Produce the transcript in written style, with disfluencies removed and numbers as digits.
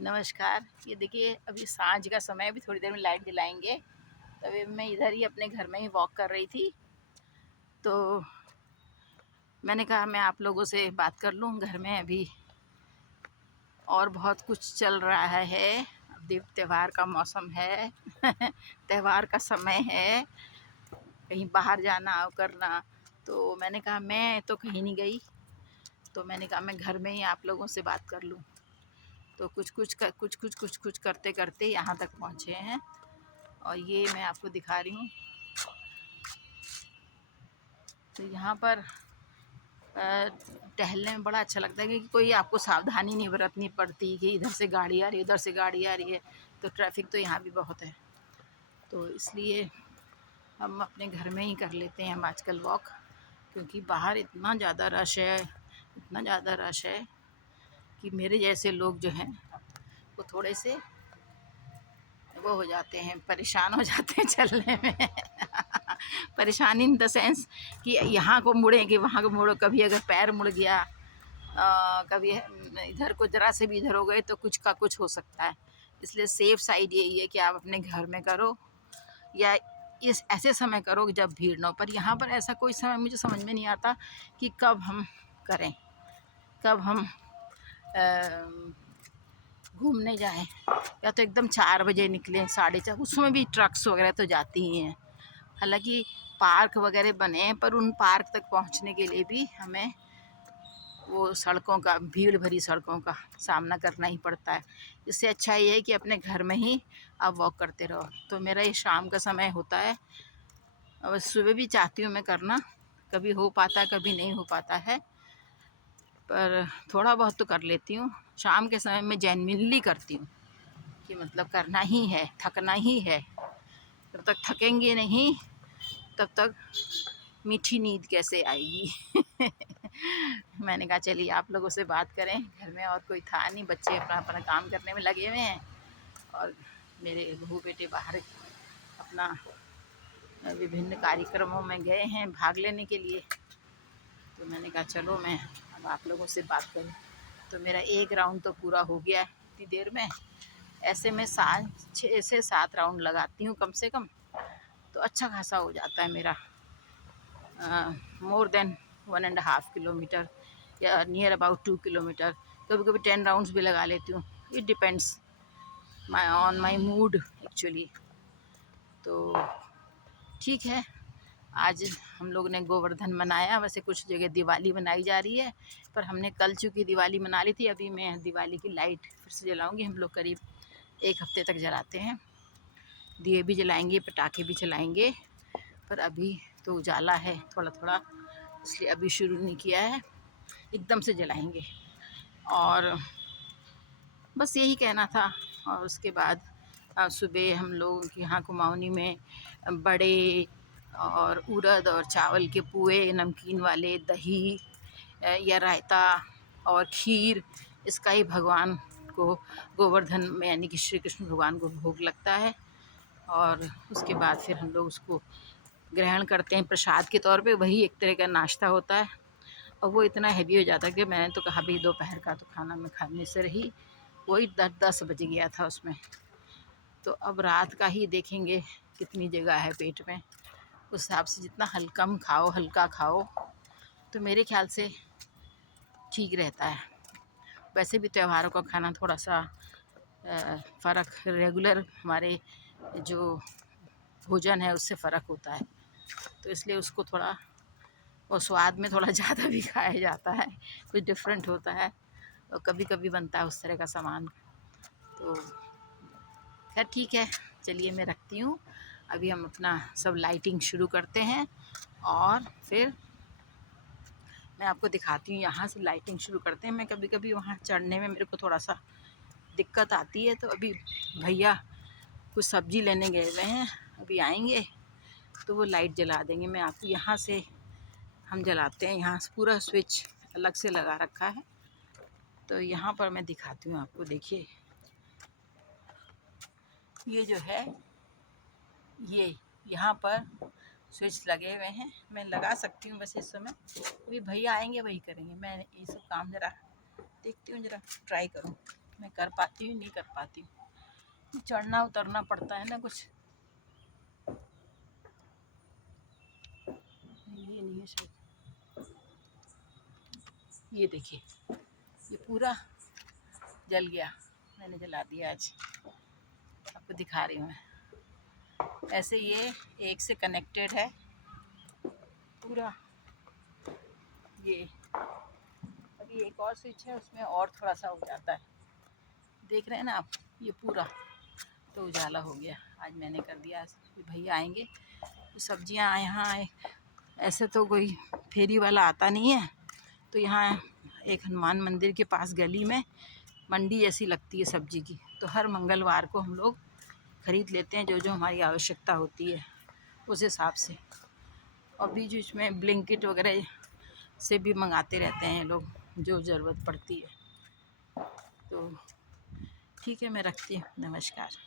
नमस्कार। ये देखिए अभी साँझ का समय है, अभी थोड़ी देर में लाइट जलाएँगे। तभी मैं इधर ही अपने घर में ही वॉक कर रही थी, तो मैंने कहा मैं आप लोगों से बात कर लूँ। घर में अभी और बहुत कुछ चल रहा है। अभी त्योहार का मौसम है त्योहार का समय है, कहीं बाहर जाना और करना। तो मैंने कहा मैं तो कहीं नहीं गई, तो मैंने कहा मैं घर में ही आप लोगों से बात कर लूँ। तो कुछ करते करते यहाँ तक पहुँचे हैं और ये मैं आपको दिखा रही हूँ। तो यहाँ पर टहलने में बड़ा अच्छा लगता है, क्योंकि कोई आपको सावधानी नहीं बरतनी पड़ती कि इधर से गाड़ी आ रही है, उधर से गाड़ी आ रही है। तो ट्रैफिक तो यहाँ भी बहुत है, तो इसलिए हम अपने घर में ही कर लेते हैं हम आजकल वॉक, क्योंकि बाहर इतना ज़्यादा रश है, इतना ज़्यादा रश है कि मेरे जैसे लोग जो हैं वो थोड़े से वो हो जाते हैं, परेशान हो जाते हैं चलने में परेशानी इन द सेंस कि यहाँ को मुड़ें कि वहाँ को मुड़ो। कभी अगर पैर मुड़ गया, कभी इधर को ज़रा से भी इधर हो गए तो कुछ का कुछ हो सकता है। इसलिए सेफ़ साइड यही है कि आप अपने घर में करो या इस ऐसे समय करो कि जब भीड़ ना हो। पर यहाँ पर ऐसा कोई समय मुझे समझ में नहीं आता कि कब हम करें, कब हम घूमने जाएं। या तो एकदम 4 बजे निकलें, 4:30, उसमें भी ट्रक्स वगैरह तो जाती ही हैं। हालांकि पार्क वगैरह बने हैं, पर उन पार्क तक पहुंचने के लिए भी हमें वो सड़कों का, भीड़ भरी सड़कों का सामना करना ही पड़ता है। इससे अच्छा ये है कि अपने घर में ही आप वॉक करते रहो। तो मेरा ये शाम का समय होता है, और सुबह भी चाहती हूँ मैं करना, कभी हो पाता है कभी नहीं हो पाता है, पर थोड़ा बहुत तो कर लेती हूँ। शाम के समय में जेन्युइनली करती हूँ कि मतलब करना ही है, थकना ही है। जब तक थकेंगे नहीं तब तक मीठी नींद कैसे आएगी मैंने कहा चलिए आप लोगों से बात करें। घर में और कोई था नहीं, बच्चे अपना अपना काम करने में लगे हुए हैं और मेरे बहू बेटे बाहर अपना विभिन्न कार्यक्रमों में गए हैं भाग लेने के लिए। तो मैंने कहा चलो मैं अब आप लोगों से बात करूं। तो मेरा एक राउंड तो पूरा हो गया इतनी देर में। ऐसे में 6 से 7 राउंड लगाती हूँ कम से कम, तो अच्छा खासा हो जाता है मेरा मोर देन 1.5 किलोमीटर या नियर अबाउट 2 किलोमीटर। कभी कभी 10 राउंड्स भी लगा लेती हूँ। It depends on my mood actually. तो ठीक है, आज हम लोग ने गोवर्धन मनाया। वैसे कुछ जगह दिवाली मनाई जा रही है, पर हमने कल चूँकि दिवाली मना ली थी, अभी मैं दिवाली की लाइट फिर से जलाऊँगी। हम लोग करीब 1 हफ्ते तक जलाते हैं, दिए भी जलाएंगे, पटाखे भी चलाएंगे, पर अभी तो उजाला है थोड़ा थोड़ा, इसलिए अभी शुरू नहीं किया है, एकदम से जलाएंगे। और बस यही कहना था। और उसके बाद सुबह हम लोग यहाँ कुमाऊनी में बड़े और उड़द और चावल के पुए, नमकीन वाले, दही या रायता और खीर, इसका ही भगवान को गोवर्धन में यानी कि श्री कृष्ण भगवान को भोग लगता है। और उसके बाद फिर हम लोग उसको ग्रहण करते हैं प्रसाद के तौर पे। वही एक तरह का नाश्ता होता है, और वो इतना हैवी हो जाता है कि मैंने तो कहा भाई दोपहर का तो खाना मैं खाने से रही, वही 10 बज गया था उसमें। तो अब रात का ही देखेंगे कितनी जगह है पेट में, उस हिसाब से जितना कम खाओ, हल्का खाओ, तो मेरे ख्याल से ठीक रहता है। वैसे भी त्योहारों का खाना थोड़ा सा फ़र्क, रेगुलर हमारे जो भोजन है उससे फ़र्क होता है, तो इसलिए उसको थोड़ा और स्वाद में थोड़ा ज़्यादा भी खाया जाता है, कुछ डिफरेंट होता है, और कभी कभी बनता है उस तरह का सामान। तो खैर ठीक है, चलिए मैं रखती हूँ। अभी हम अपना सब लाइटिंग शुरू करते हैं और फिर मैं आपको दिखाती हूँ। यहाँ से लाइटिंग शुरू करते हैं। मैं कभी कभी वहाँ चढ़ने में मेरे को थोड़ा सा दिक्कत आती है, तो अभी भैया कुछ सब्ज़ी लेने गए हुए हैं, अभी आएंगे तो वो लाइट जला देंगे। मैं आपको यहाँ से हम जलाते हैं, यहाँ से पूरा स्विच अलग से लगा रखा है, तो यहाँ पर मैं दिखाती हूँ आपको। देखिए ये जो है, ये यहाँ पर स्विच लगे हुए हैं, मैं लगा सकती हूँ बस इस समय। अभी भैया आएंगे वही करेंगे, मैं ये सब काम ज़रा देखती हूँ, ज़रा ट्राई करूँ। मैं कर पाती हूँ नहीं कर पाती हूँ, चढ़ना उतरना पड़ता है ना कुछ। ये नहीं है शायद, ये देखिए ये पूरा जल गया, मैंने जला दिया आज, आपको दिखा रही हूँ मैं। ऐसे ये एक से कनेक्टेड है पूरा। ये अभी एक और स्विच है, उसमें और थोड़ा सा हो जाता है, देख रहे हैं ना आप, ये पूरा तो उजाला हो गया। आज मैंने कर दिया, आज भैया आएंगे तो सब्जियां यहाँ आए। ऐसे तो कोई फेरी वाला आता नहीं है, तो यहाँ एक हनुमान मंदिर के पास गली में मंडी ऐसी लगती है सब्जी की, तो हर मंगलवार को हम लोग ख़रीद लेते हैं जो जो हमारी आवश्यकता होती है उस हिसाब से। और बीच बीच में ब्लिंकिट वगैरह से भी मंगाते रहते हैं लोग जो ज़रूरत पड़ती है। तो ठीक है, मैं रखती हूँ, नमस्कार।